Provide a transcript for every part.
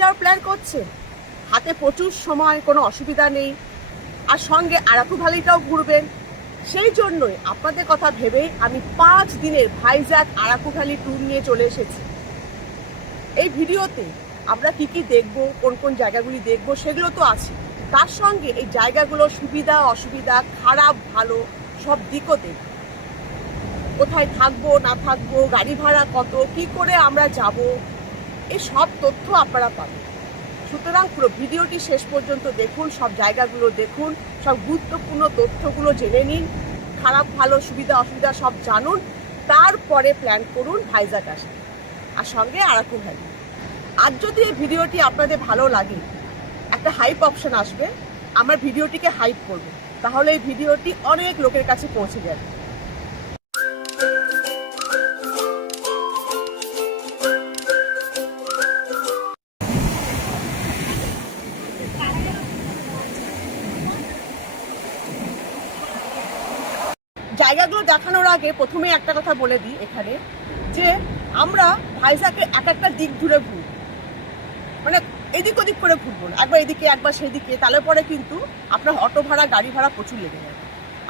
যাওয়ার প্ল্যান করছেন, হাতে প্রচুর সময়, কোনো অসুবিধা নেই, আর সঙ্গে আরাকু ভ্যালিটাও ঘুরবেন, সেই জন্যই আপনাদের কথা ভেবেই আমি 5 দিনের ভাইজ্যাক আরাকু ভ্যালি ট্যুর নিয়ে চলে এসেছি। এই ভিডিওতে আমরা কি কি দেখব, কোন কোন জায়গাগুলি দেখব সেগুলো তো আছে, তার সঙ্গে এই জায়গাগুলোর সুবিধা অসুবিধা, খারাপ ভালো সব দিকও দেখব। কোথায় থাকবো না থাকবো, গাড়ি ভাড়া কত, কি করে আমরা যাব, এই সব তথ্য আপনারা পাবেন। সুতরাং পুরো ভিডিওটি শেষ পর্যন্ত দেখুন, সব জায়গাগুলো দেখুন, সব গুরুত্বপূর্ণ তথ্যগুলো জেনে নিন, খারাপ ভালো সুবিধা অসুবিধা সব জানুন, তারপরে প্ল্যান করুন ভাইজ্যাক আসা, আর সঙ্গে আরাকু ভ্যালি। আজ যদি এই ভিডিওটি আপনাদের ভালো লাগে, একটা হাইপ অপশন আসবে, আমার ভিডিওটিকে হাইপ করবে, তাহলে এই ভিডিওটি অনেক লোকের কাছে পৌঁছে যাবে। জায়গাগুলো দেখানোর আগে প্রথমে একটা কথা বলে দিই এখানে, যে আমরা ভাইজ্যাকের এক একটা দিক ঘুরে ঘুরব, মানে এদিক ওদিক করে ঘুরবো না, একবার এদিকে একবার সেদিকে, তাহলে পরে কিন্তু আপনার অটো ভাড়া গাড়ি ভাড়া প্রচুর লেগে যাবে।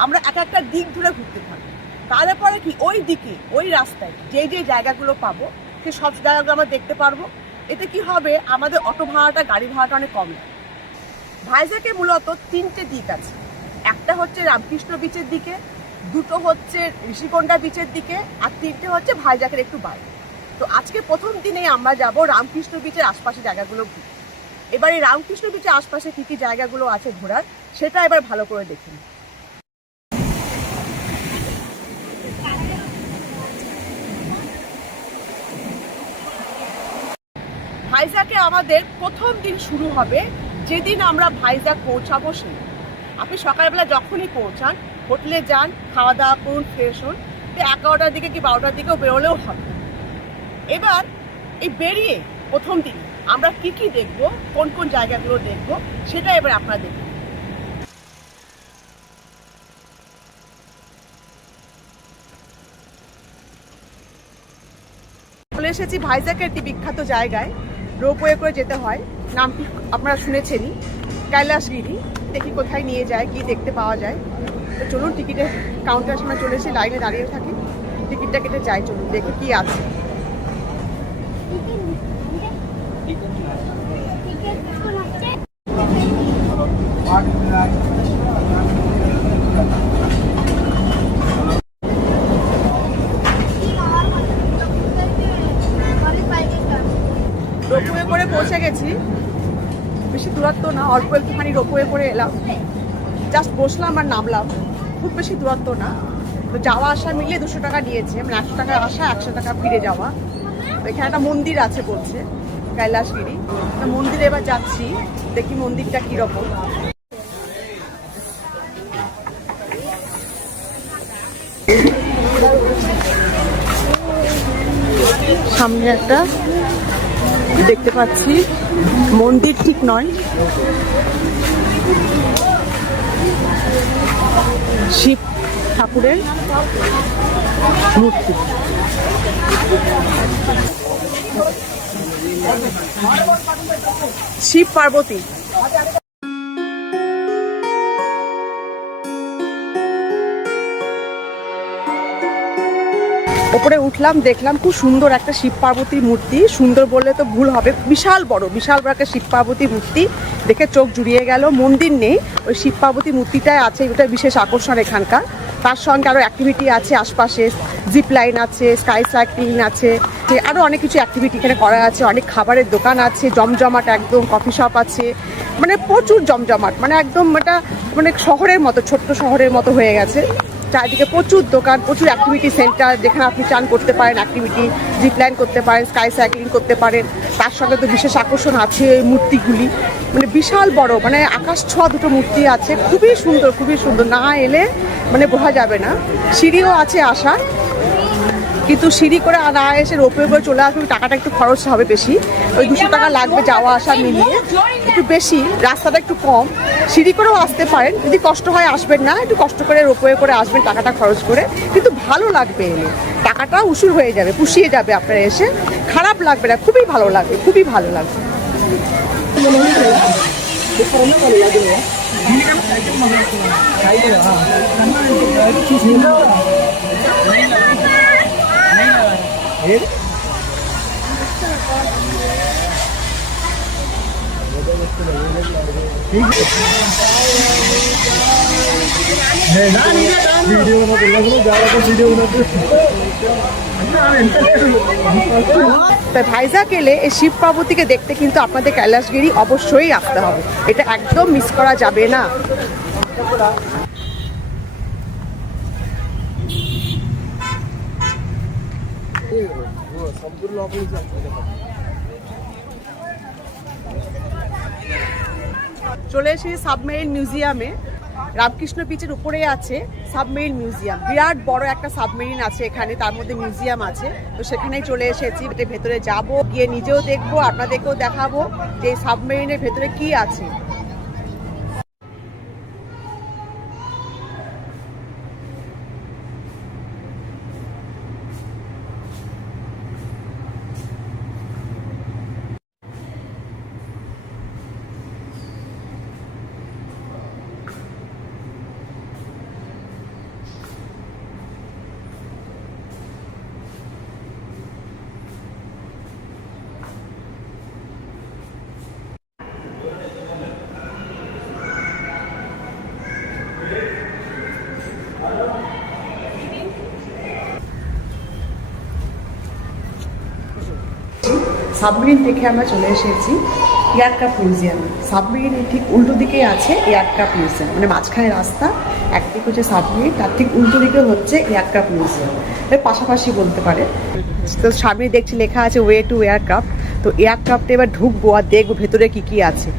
আমরা এক একটা দিক ঘুরে ঘুরতে থাকবো, তাহলে পরে কি ওই দিকে ওই রাস্তায় যে জায়গাগুলো পাবো সেই সব জায়গাগুলো আমরা দেখতে পারবো। এতে কি হবে, আমাদের অটো ভাড়াটা গাড়ি ভাড়াটা অনেক কম লাগে। ভাইজ্যাকে মূলত 3টে দিক আছে, একটা হচ্ছে রামকৃষ্ণ বিচের দিকে, দুটো হচ্ছে ঋষিকোন্ডা বিচের দিকে, আর 3টে হচ্ছে ভাইজ্যাকের একটু বাইরে। তো আজকে প্রথম দিনেই আমরা যাব রামকৃষ্ণ বিচের আশপাশে জায়গাগুলো ঘুরতে। এবার এই রামকৃষ্ণ বিচের আশপাশে কি কি জায়গাগুলো আছে ঘোরার, সেটা এবার ভালো করে দেখুন। ভাইজ্যাকে আমাদের প্রথম দিন শুরু হবে যেদিন আমরা ভাইজ্যাক পৌঁছাবো সেই। আপনি সকালবেলা যখনই পৌঁছান, হোটেলে যান, খাওয়া দাওয়া করুন, ফ্রেশ হন, 11টার দিকে কি 12টার দিকেও বেরোলেও হবে। এবার এই বেরিয়ে প্রথম দিন আমরা কি কি দেখব, কোন কোন জায়গাগুলো দেখব, সেটা এবার আপনারা দেখুন। চলে এসেছি ভাইজ্যাকের একটি বিখ্যাত জায়গায়, রোপওয়ে করে যেতে হয়, নামটি আপনারা শুনেছেনই, কৈলাসগিরি। দেখি কোথায় নিয়ে যায়, কি দেখতে পাওয়া যায়। তো চলুন, টিকিটের কাউন্টারের সামনে চলে এসে লাইনে দাঁড়িয়ে থাকি, টিকিটটা কেটে যাই, চলুন দেখি কি আছে। রোপওয়ে করে পৌঁছে গেছি, বেশি দূরত্ব না, অল্প একটুখানি রোপওয়ে করে এলাম, জাস্ট বসলাম আর নামলাম, খুব বেশি দূরত্ব না। তো যাওয়া আসা মিলিয়ে 200 টাকা নিয়েছে, মানে 100 টাকা আসা, 100 টাকা ফিরে যাওয়া। এখানে একটা মন্দির আছে বলছে, কৈলাসগিরি, তো মন্দিরে এবার যাচ্ছি, দেখি মন্দিরটা কিরকম। সামনে একটা দেখতে পাচ্ছি, মন্দির ঠিক নয়, শিব ঠাকুরের মূর্তি। শিব পার্বতী। ওপরে উঠলাম, দেখলাম খুব সুন্দর একটা শিব পার্বতীর মূর্তি, সুন্দর বললে তো ভুল হবে, বিশাল বড় একটা শিব পার্বতীর মূর্তি, দেখে চোখ জুড়িয়ে গেল। মন্দির নেই, ওই শিব পার্বতী মূর্তিটাই আছে, এটা বিশেষ আকর্ষণ এখানকার। তার সঙ্গে আরও অ্যাক্টিভিটি আছে আশপাশে, জিপ লাইন আছে, স্কাই সাইক্লিং আছে, আরও অনেক কিছু অ্যাক্টিভিটি এখানে করা আছে, অনেক খাবারের দোকান আছে, জমজমাট একদম, কফি শপ আছে, মানে প্রচুর জমজমাট, মানে একদম এটা মানে শহরের মতো, ছোট্ট শহরের মতো হয়ে গেছে। চারিদিকে প্রচুর দোকান, প্রচুর অ্যাক্টিভিটি সেন্টার, যেখানে আপনি চান করতে পারেন অ্যাক্টিভিটি, জিপ লাইন করতে পারেন, স্কাই সাইক্লিং করতে পারেন। তার সঙ্গে তো বিশেষ আকর্ষণ আছে মূর্তিগুলি, মানে বিশাল বড়, মানে আকাশ ছোঁয়া দুটো মূর্তি আছে, খুবই সুন্দর, খুবই সুন্দর, না এলে মানে বোঝা যাবে না। সিঁড়িও আছে আসার, কিন্তু সিঁড়ি করে না এসে রোপওয়ে করে চলে আসবে, টাকাটা একটু খরচ হবে বেশি, ওই 200 টাকা লাগবে যাওয়া আসা মিলিয়ে, একটু বেশি, রাস্তাটা একটু কম। সিঁড়ি করেও আসতে পারেন, যদি কষ্ট হয় আসবেন না, একটু কষ্ট করে রোপওয়ে করে আসবেন টাকাটা খরচ করে, কিন্তু ভালো লাগবে, এলে টাকাটা উসুল হয়ে যাবে, পুষিয়ে যাবে আপনার, এসে খারাপ লাগবে না, খুবই ভালো লাগবে, খুবই ভালো লাগবে। ভাইজাগ এলে এই শিব পার্বতীকে দেখতে কিন্তু আপনাদের কৈলাসগিরি অবশ্যই আসতে হবে, এটা একদম মিস করা যাবে না। চলে এসেছি সাবমেরিন মিউজিয়ামে। রামকৃষ্ণ বিচের উপরে আছে সাবমেরিন মিউজিয়াম, বিরাট বড় একটা সাবমেরিন আছে এখানে, তার মধ্যে মিউজিয়াম আছে। তো সেখানেই চলে এসেছি, ভেতরে যাব, গিয়ে নিজেও দেখবো, আপনাদেরকেও দেখাবো যে সাবমেরিনের ভেতরে কি আছে। সাবমেরিন দেখে আমরা চলে এসেছি এয়ারক্রাফট মিউজিয়ামে। সাবমেরিনের ঠিক উল্টো দিকেই আছে এয়ারক্রাফট মিউজিয়াম, মানে মাঝখানে রাস্তা, একদিক হচ্ছে সাবমেরিন, তার ঠিক উল্টো দিকে হচ্ছে এয়ারক্রাফট মিউজিয়াম, এর পাশাপাশি বলতে পারে। তো সামনে দেখছি লেখা আছে ওয়ে টু এয়ারক্রাফট। তো এয়ারক্রাফটে এবার ঢুকবো আর দেখবো ভেতরে কি কি আছে।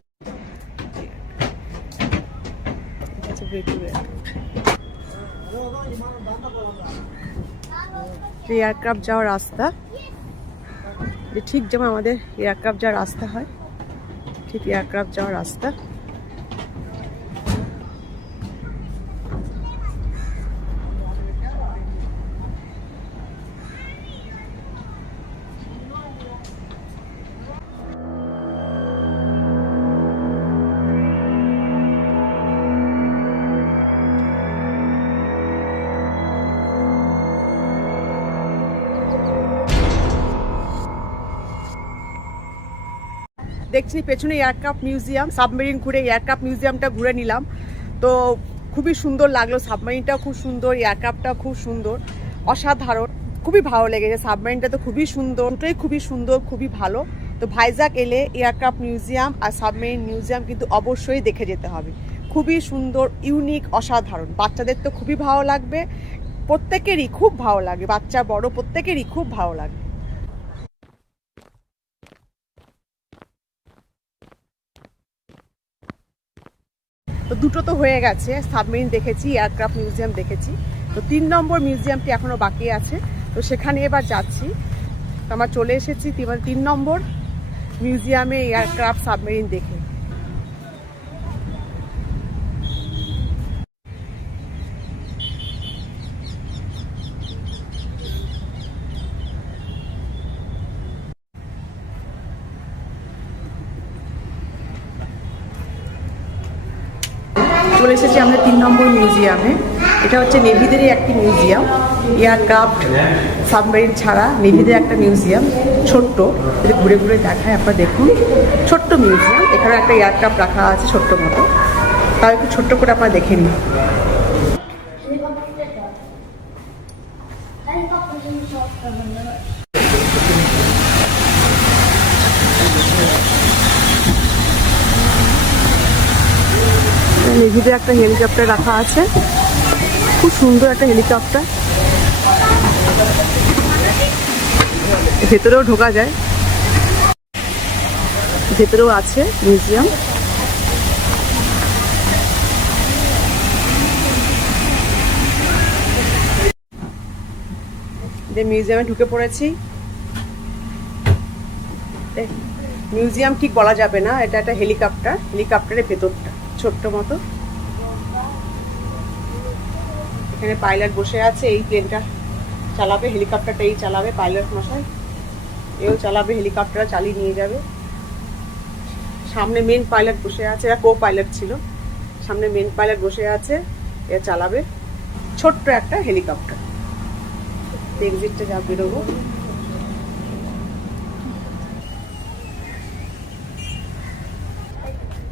এয়ারক্রাফট যাওয়ার রাস্তা, ঠিক যেমন আমাদের এয়ারক্রাফট যাওয়ার রাস্তা হয়, ঠিক এয়ারক্রাফট যাওয়ার রাস্তা। দেখছি পেছনে এয়ারক্রাফট মিউজিয়াম, সাবমেরিন ঘুরে এয়ারক্রাফট মিউজিয়ামটা ঘুরে নিলাম। তো খুবই সুন্দর লাগলো, সাবমেরিনটাও খুব সুন্দর, এয়ারক্রাফটটাও খুব সুন্দর, অসাধারণ, খুবই ভালো লেগেছে। সাবমেরিনটা তো খুবই সুন্দর, দুটোই খুবই সুন্দর, খুবই ভালো। তো ভাইজাগ এলে এয়ারক্রাফট মিউজিয়াম আর সাবমেরিন মিউজিয়াম কিন্তু অবশ্যই দেখে যেতে হবে, খুবই সুন্দর, ইউনিক, অসাধারণ। বাচ্চাদের তো খুবই ভালো লাগবে, প্রত্যেকেরই খুব ভালো লাগে, বাচ্চা বড় প্রত্যেকেরই খুব ভালো লাগবে। তো দুটো তো হয়ে গেছে, সাবমেরিন দেখেছি, এয়ারক্রাফট মিউজিয়াম দেখেছি। তো 3 নম্বর মিউজিয়ামটি এখনো বাকি আছে, তো সেখানে এবার যাচ্ছি। তো আমরা চলে এসেছি 3 নম্বর মিউজিয়ামে এয়ারক্রাফট সাবমেরিন দেখে। চলে এসেছি আমরা 3 নম্বর মিউজিয়ামে। এটা হচ্ছে নেভিদেরই একটি মিউজিয়াম, এয়ারক্রাফট সাবমেরিন ছাড়া নেভিদের একটা মিউজিয়াম, ছোট্ট, যদি ঘুরে ঘুরে দেখায় আপনারা দেখুন, ছোট্ট মিউজিয়াম। এখানে একটা এয়ারক্রাফট রাখা আছে ছোট্ট মতো, তাও একটু ছোট্ট করে আপনারা দেখে নিন। নেভিদের একটা হেলিকপ্টার রাখা আছে, খুব সুন্দর একটা হেলিকপ্টার, ভেতরেও ঢোকা যায়, ভেতরেও আছে মিউজিয়াম। মিউজিয়ামে ঢুকে পড়েছি। মিউজিয়াম ঠিক বলা যাবে না, এটা একটা হেলিকপ্টার, হেলিকপ্টারের ভেতরটা ছোট্ট মতো। এখানে পাইলট বসে আছে, এই প্লেনটা চালাবে, হেলিকপ্টারটা এই চালাবে পাইলট মশাই, এও চালাবে, হেলিকপ্টার চালিয়ে নিয়ে যাবে। সামনে মেন পাইলট বসে আছে, এরা কো পাইলট ছিল, সামনে মেন পাইলট বসে আছে, এ চালাবে। ছোট্ট একটা হেলিকপ্টার। এক্সিটটা যা বেরোবো,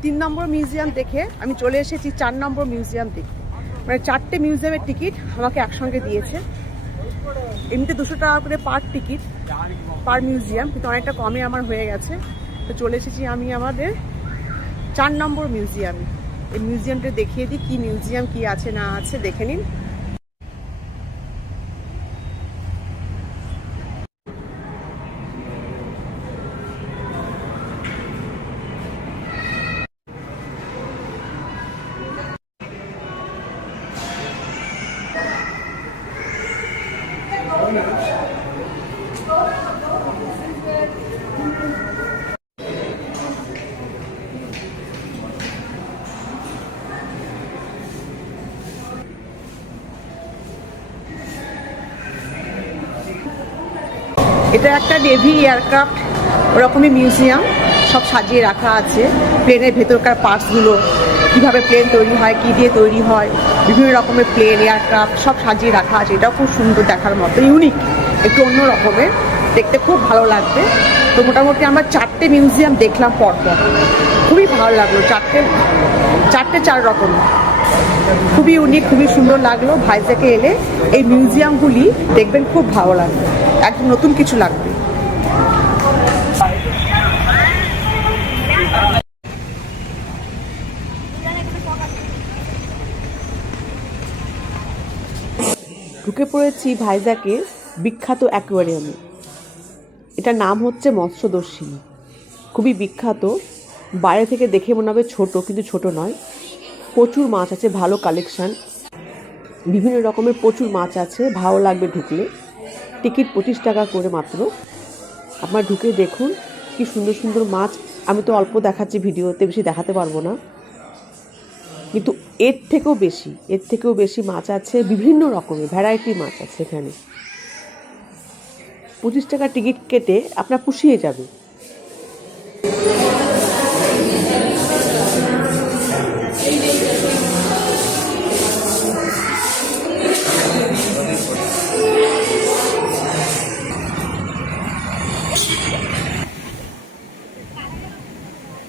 3 নম্বর মিউজিয়াম দেখে আমি চলে এসেছি 4 নম্বর মিউজিয়াম দেখতে। মানে 4টে মিউজিয়ামের টিকিট আমাকে একসঙ্গে দিয়েছে। এমনিতে 200 টাকা করে পার টিকিট, পার মিউজিয়াম, কিন্তু অনেকটা কমে আমার হয়ে গেছে। তো চলে এসেছি আমি আমাদের 4 নম্বর মিউজিয়ামে। এই মিউজিয়ামটা দেখিয়ে দিই, কি মিউজিয়াম, কি আছে না আছে দেখে নিন। এটা একটা নেভি এয়ারক্রাফট ওরকমই মিউজিয়াম, সব সাজিয়ে রাখা আছে। প্লেনের ভেতরকার পার্টসগুলো, কীভাবে প্লেন তৈরি হয়, কী দিয়ে তৈরি হয়, বিভিন্ন রকমের প্লেন এয়ারক্রাফট সব সাজিয়ে রাখা আছে। এটাও খুব সুন্দর দেখার মতো, ইউনিক, একটু অন্য রকমের, দেখতে খুব ভালো লাগবে। তো মোটামুটি আমরা 4টে মিউজিয়াম দেখলাম পরপর, খুবই ভালো লাগলো। চারটে 4 রকম, খুবই ইউনিক, খুবই সুন্দর লাগলো। ভাইজ্যাকে এলে এই মিউজিয়ামগুলি দেখবেন, খুব ভালো লাগবে, একদম নতুন কিছু লাগবে। ঢুকে পড়েছি ভাইজ্যাকের বিখ্যাত অ্যাকোয়ারিয়ামে। এটার নাম হচ্ছে মৎস্যদর্শিনী, খুবই বিখ্যাত। বাইরে থেকে দেখে মনে হবে ছোট, কিন্তু ছোট নয়। প্রচুর মাছ আছে, ভালো কালেকশান, বিভিন্ন রকমের প্রচুর মাছ আছে, ভালো লাগবে ঢুকলে। টিকিট 25 টাকা করে মাত্র। আপনার ঢুকে দেখুন কি সুন্দর সুন্দর মাছ। আমি তো অল্প দেখাচ্ছি ভিডিওতে, বেশি দেখাতে পারবো না, কিন্তু এর থেকেও বেশি মাছ আছে, বিভিন্ন রকমের ভ্যারাইটি মাছ আছে এখানে। 25 টাকা টিকিট কেটে আপনার পুষিয়ে যাবে।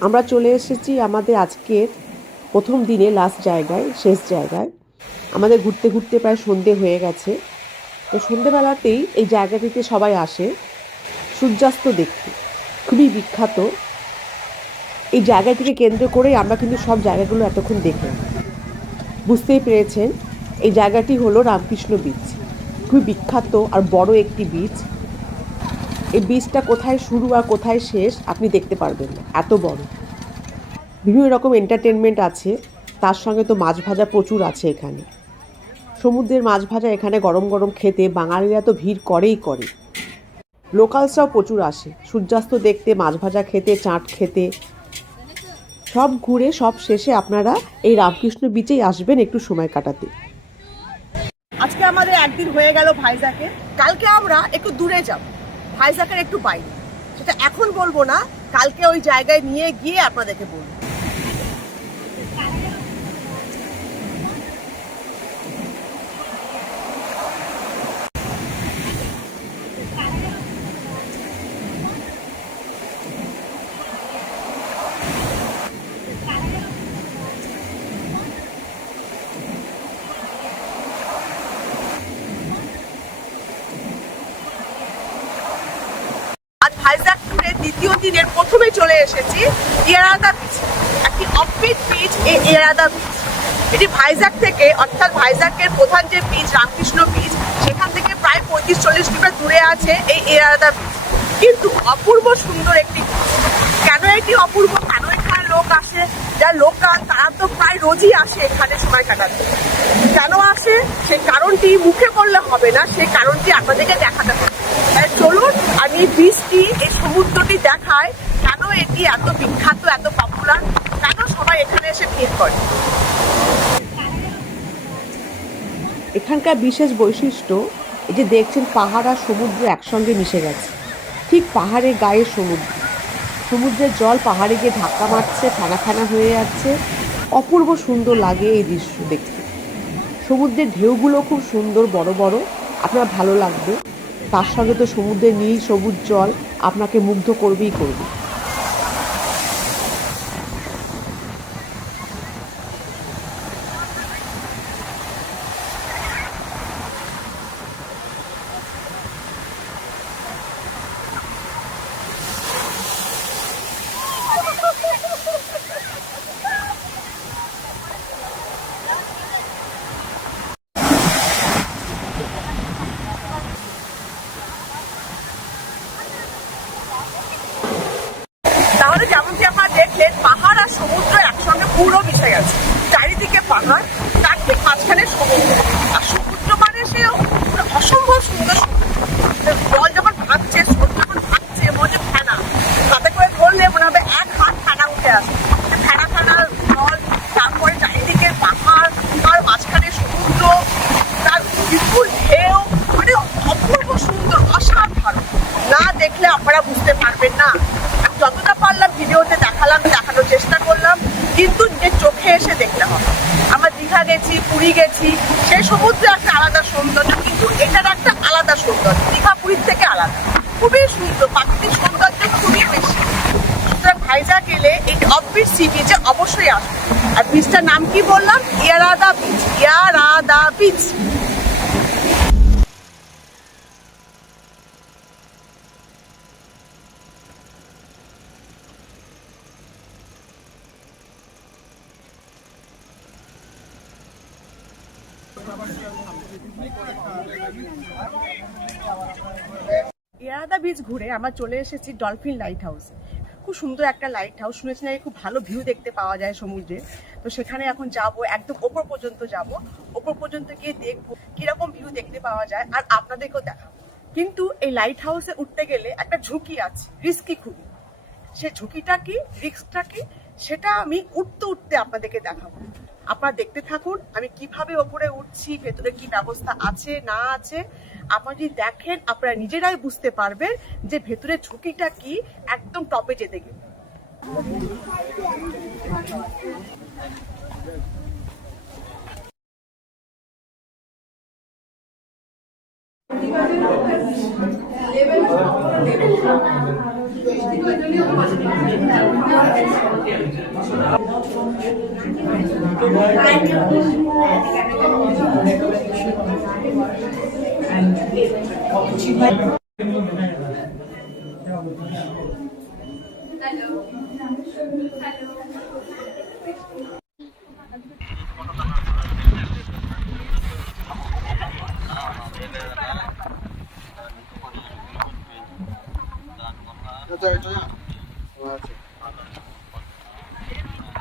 আমরা চলে এসেছি আমাদের আজকের প্রথম দিনে লাস্ট জায়গায়, শেষ জায়গায়। আমাদের ঘুরতে ঘুরতে প্রায় সন্ধে হয়ে গেছে। তো সন্ধেবেলাতেই এই জায়গাটিতে সবাই আসে সূর্যাস্ত দেখতে, খুবই বিখ্যাত। এই জায়গাটিকে কেন্দ্র করেই আমরা কিন্তু সব জায়গাগুলো এতক্ষণ দেখলাম। বুঝতেই পেরেছেন এই জায়গাটি হলো রামকৃষ্ণ বিচ, খুবই বিখ্যাত আর বড় একটি বিচ। এই বিচটা কোথায় শুরু আর কোথায় শেষ আপনি দেখতে পারবেন না, এত বড়। বিভিন্ন রকম এন্টারটেনমেন্ট আছে, তার সঙ্গে তো মাছ ভাজা প্রচুর আছে এখানে। সমুদ্রের মাছ ভাজা এখানে গরম গরম খেতে বাঙালিরা তো ভিড় করেই করে। লোকালসরাও প্রচুর আসে সূর্যাস্ত দেখতে, মাছ ভাজা খেতে, চাট খেতে। সব ঘুরে সব শেষে আপনারা এই রামকৃষ্ণ বিচেই আসবেন একটু সময় কাটাতে। আজকে আমাদের একদিন হয়ে গেল ভাইজ্যাকে। কালকে আমরা একটু দূরে যাব, ভাইজ্যাকের একটু বাইরে। সেটা এখন বলবো না, কালকে ওই জায়গায় নিয়ে গিয়ে আপনাদেরকে বলবো। আজ ভাইজ্যাক ট্যুরের দ্বিতীয় দিনের প্রথমে চলে এসেছি ইয়ারাদা বিচ, একটি অফবিট বিচ। এই ইয়ারাদা বিচ এটি ভাইজ্যাক থেকে, অর্থাৎ ভাইজ্যাকের প্রধান যে বিচ রামকৃষ্ণ বিচ, সেখান থেকে প্রায় 35-40 কিলোমিটার দূরে আছে এই ইয়ারাদা বিচ। কিন্তু অপূর্ব সুন্দর একটি বিচ। কেন এটি অপূর্ব, কেন এখানে লোক আসে, যারা লোকাল তারা তো প্রায় রোজই আসে এখানে সময় কাটাতে। কেন আসে সেই কারণটি মুখে বললে হবে না, সেই কারণটি আপনাদেরকে দেখাতে হবে। চলুন আমি বীজটি, এই সমুদ্রটি দেখায়, কেন এটি এত বিখ্যাত, এত পপুলার, কেন সবাই এখানে এসে ভিড় করে। এখানকার বিশেষ বৈশিষ্ট্য এই যে দেখছেন পাহাড় আর সমুদ্র একসঙ্গে মিশে গেছে, ঠিক পাহাড়ের গায়ে সমুদ্র। সমুদ্রের জল পাহাড়ে গিয়ে ধাক্কা মারছে, ফেনা ফেনা হয়ে যাচ্ছে। অপূর্ব সুন্দর লাগে এই দৃশ্য দেখতে। সমুদ্রের ঢেউগুলো খুব সুন্দর, বড় বড়, আপনার ভালো লাগবে। তার সঙ্গে তো সমুদ্রের নীল সবুজ জল আপনাকে মুগ্ধ করবেই করবে। তাহলে যেমনটি আপনারা দেখলেন, পাহাড় আর সমুদ্র একসঙ্গে পুরো মিশে গেছে। চারিদিকে পাহাড়, তার ঠিক মাঝখানে সমুদ্র। আর সমুদ্র মানে সে অসম্ভব সুন্দর। জল যখন ভাঙছে, স্রোত যখন ভাঙছে, মনে ফেনা, তাতে করে ধরলে মনে হবে এক হাত ফেনা উঠে আসে। ফেনা ফেনা জল, তারপরে চারিদিকে পাহাড়, তার মাঝখানে সমুদ্র, তার বিপুল ঢেউ, মানে অপূর্ব সুন্দর, অসাধারণ। না দেখলে আপনারা বুঝতে পারবেন না। যতটা পারলাম ভিডিওতে দেখালাম, দেখানোর চেষ্টা করলাম, কিন্তু যে চোখে এসে দেখতে হবে। আমরা দীঘা গেছি, পুরী গেছি, সেই সমুদ্রে একটা আলাদা সৌন্দর্য, কিন্তু এটার একটা আলাদা সৌন্দর্য, দীঘা পুরীর থেকে আলাদা। খুবই সুন্দর, প্রাকৃতিক সৌন্দর্য খুবই বেশি। সুতরাং ভাইজাগ গেলে এই অফবিট সি বিচে অবশ্যই আসবে। আর বিচটার নাম কি বললাম? Yarada beach. Yarada beach. Yarada beach ঘুরে আমরা চলে এসেছি ডলফিন লাইট হাউসে। খুব সুন্দর একটা লাইট হাউস, শুনেছি নাকি খুব ভালো ভিউ দেখতে পাওয়া যায় সমুদ্রে। তো সেখানে এখন যাব, একদম ওপর পর্যন্ত যাব। ওপর পর্যন্ত গিয়ে দেখবো কিরকম ভিউ দেখতে পাওয়া যায়, আর আপনাদেরকেও দেখাবো। কিন্তু এই লাইট হাউসে উঠতে গেলে একটা ঝুঁকি আছে, রিস্কি খুবই। সে ঝুঁকিটা কি, রিস্কটা কি, সেটা আমি উঠতে উঠতে আপনাদেরকে দেখাবো। আপনারা দেখতে থাকুন আমি কিভাবে ওপরে উঠছি, ভেতরে কি ব্যবস্থা আছে না আছে। আপনারা যদি দেখেন, আপনারা নিজেরাই বুঝতে পারবেন যে ভেতরে ঝুঁকিটা কি, একদম টপে যেতে গেলে।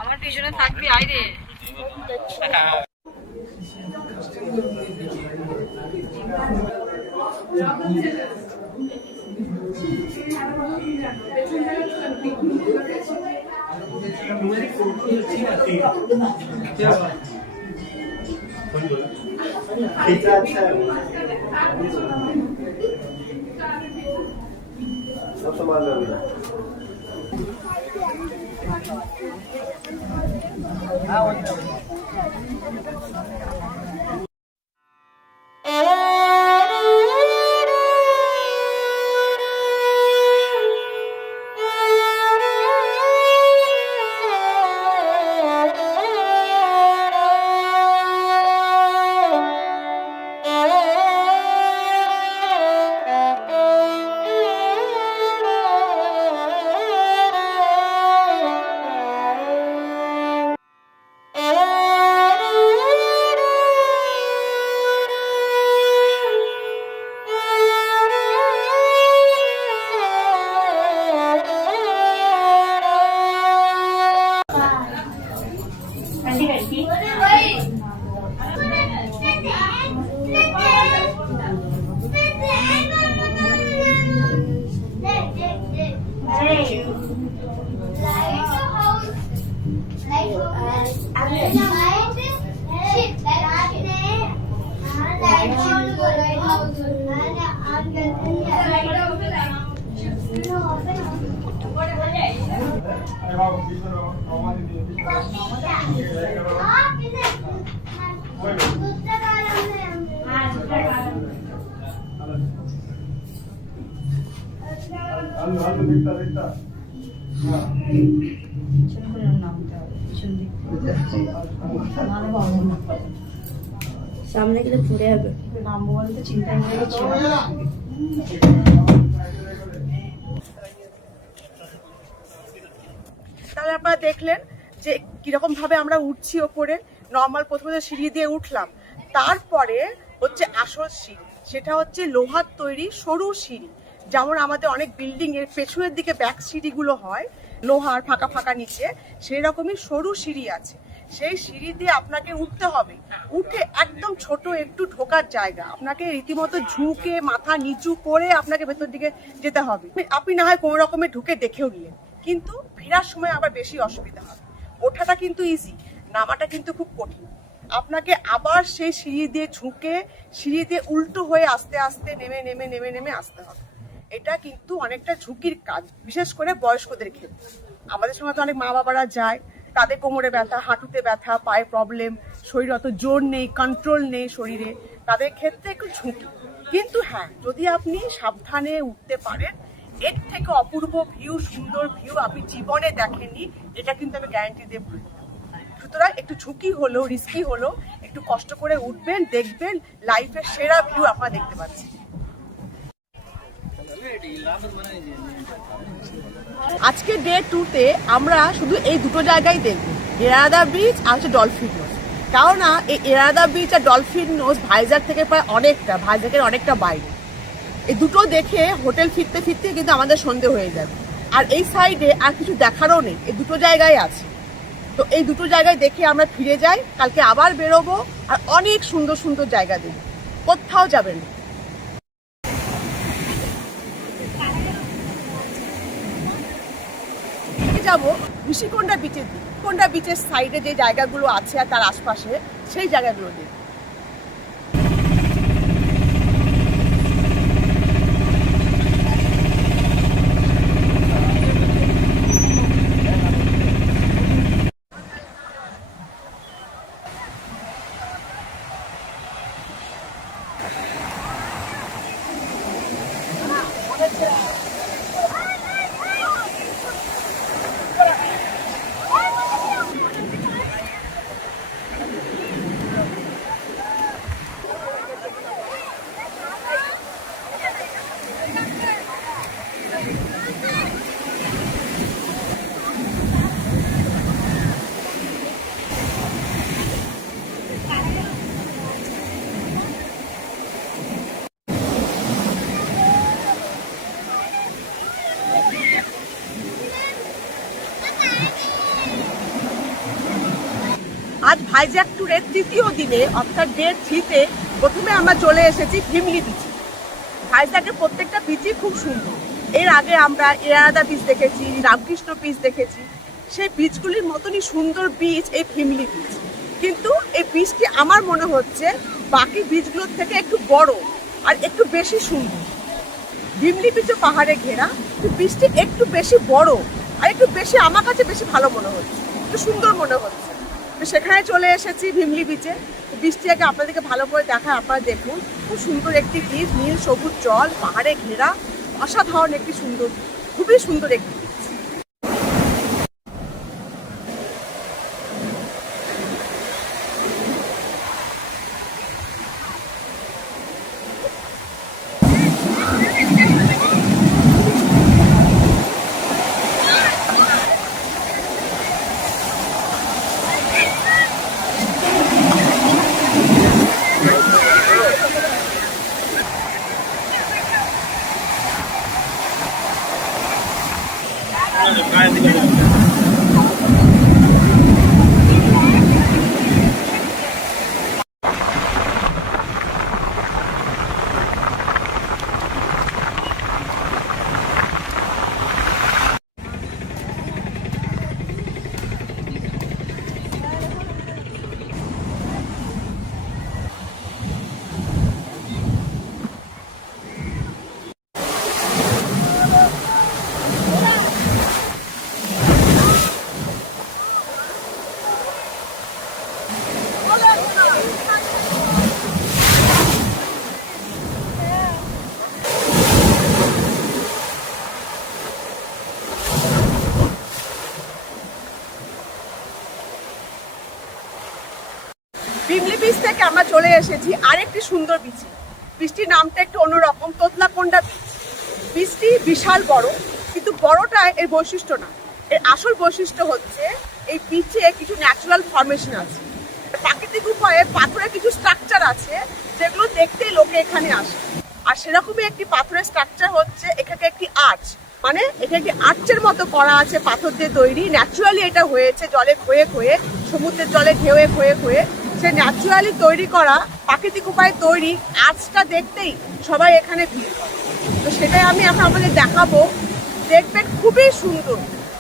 আমার পিছনে থাকবি, আইরে। What সামনে গেলে পড়ে যাবে, নামবো বলতে চিন্তায় পড়ে গেছি। তাহলে আপনারা দেখলেন যে কিরকম ভাবে আমরা উঠছি ওপরে। নর্মাল প্রথমে সিঁড়ি দিয়ে উঠলাম, তারপরে হচ্ছে আসল সিঁড়ি, সেটা হচ্ছে লোহার তৈরি সরু সিঁড়ি। যেমন আমাদের অনেক বিল্ডিং এর পেছনের দিকে ব্যাক সিঁড়িগুলো হয় লোহার ফাঁকা ফাঁকা নিচে, সেই রকমই সরু সিঁড়ি আছে। সেই সিঁড়ি দিয়ে আপনাকে উঠতে হবে। উঠে একদম ছোট একটু ঢোকার জায়গা, আপনাকে রীতিমতো ঝুঁকে মাথা নিচু করে আপনাকে ভেতর দিকে যেতে হবে। আপনি না হয় কোনো রকমে ঢুকে দেখেও নিলেন, কিন্তু ফেরার সময় আবার বেশি অসুবিধা হবে। ওঠাটা কিন্তু ইজি, নামাটা কিন্তু খুব কঠিন। আপনাকে আবার সেই সিঁড়ি দিয়ে ঝুঁকে সিঁড়ি দিয়ে উল্টো হয়ে আস্তে আস্তে নেমে নেমে নেমে নেমে আসতে হবে। এটা কিন্তু অনেকটা ঝুঁকির কাজ, বিশেষ করে বয়স্কদের ক্ষেত্রে। আমাদের সঙ্গে তো অনেক মা বাবারা যায়, তাদের কোমরে ব্যথা, হাঁটুতে ব্যথা, পায়ে প্রবলেম, শরীরে অত জোর নেই, কন্ট্রোল নেই শরীরে, তাদের ক্ষেত্রে একটু ঝুঁকি। কিন্তু হ্যাঁ, যদি আপনি সাবধানে উঠতে পারেন, এর থেকে অপূর্ব ভিউ, সুন্দর ভিউ আপনি জীবনে দেখেননি, এটা কিন্তু আমি গ্যারান্টি দিয়ে বলবো। সুতরাং একটু ঝুঁকি হলো, রিস্কি হলো, একটু কষ্ট করে উঠবেন, দেখবেন লাইফের সেরা ভিউ আপনারা দেখতে পাচ্ছেন। আজকে ডে 2-তে আমরা শুধু এই দুটো জায়গায় দেখবো, এরাদা বিচ আর হচ্ছে ডলফিন নোজ। কেননা এই এরাদা বিচ আর ডলফিন নোজ ভাইজাগ থেকে প্রায় অনেকটা, ভাইজাগের অনেকটা বাইরে। এই দুটো দেখে হোটেল ফিরতে ফিরতে কিন্তু আমাদের সন্ধে হয়ে যাবে। আর এই সাইডে আর কিছু দেখারও নেই, এই দুটো জায়গায় আছে। তো এই দুটো জায়গায় দেখে আমরা ফিরে যাই, কালকে আবার বেরোবো আর অনেক সুন্দর সুন্দর জায়গা দেখব, কোথাও যাবেন না। যাবো ঋষিকোন্ডা বিচের দিকে। কোন্ডা বিচের সাইডে যে জায়গাগুলো আছে আর তার আশপাশে সেই জায়গাগুলো দেখব। আজ ভাইজ্যাক ট্যুরের তৃতীয় দিনে অর্থাৎ ডে 3-তে প্রথমে আমরা চলে এসেছি ভিমলি বিচে। ভাইজ্যাকের প্রত্যেকটা বিচই খুব সুন্দর। এর আগে আমরা এরাদা বিচ দেখেছি, রামকৃষ্ণ বিচ দেখেছি, সেই বিচগুলির মতনই সুন্দর বিচ এই ভিমলি বিচ। কিন্তু এই বিচটি আমার মনে হচ্ছে বাকি বিচগুলোর থেকে একটু বড় আর একটু বেশি সুন্দর। ভিমলি বিচও পাহাড়ে ঘেরা, বিচটি একটু বেশি বড় আর একটু বেশি, আমার কাছে বেশি ভালো মনে হচ্ছে, একটু সুন্দর মনে হচ্ছে। তো সেখানে চলে এসেছি ভিমলি বিচে। বৃষ্টি আগে আপনাদেরকে ভালো করে দেখায়, আপনারা দেখুন খুব সুন্দর একটি বিচ, নীল সবুজ জল, পাহাড়ে ঘেরা, অসাধারণ একটি সুন্দর, খুবই সুন্দর একটি বিচ। বিমলি বিচ থেকে আমরা চলে এসেছি আরেকটি সুন্দর বিচে। বীজটির নামটা একটু অন্যরকম, তোতলাকোন্ডা বীজ। বীজটি বিশাল বড়, কিন্তু বড়টা এর বৈশিষ্ট্য না। এর আসল বৈশিষ্ট্য হচ্ছে এই বিচে কিছু ন্যাচারাল ফরমেশন আছে, প্রাকৃতিক উপায়ে পাথরের কিছু স্ট্রাকচার আছে যেগুলো দেখতেই লোকে এখানে আসে। আর সেরকমই একটি পাথরের স্ট্রাকচার হচ্ছে এখানে একটি আর্চ, মানে এখানে একটি আর্চের মতো করা আছে পাথর দিয়ে তৈরি। ন্যাচারালি এটা হয়েছে জলে ক্ষয়ে ক্ষয়ে, সমুদ্রের জলে ঢেউয়ে ক্ষয়ে ক্ষয়ে। সে ন্যাচারালি তৈরি করা, প্রাকৃতিক উপায়ে তৈরি আর্চটা দেখতেই সবাই এখানে ভিড় করে। তো সেটাই আমি এখন আপনাদের দেখাবো, দেখবেন খুবই সুন্দর।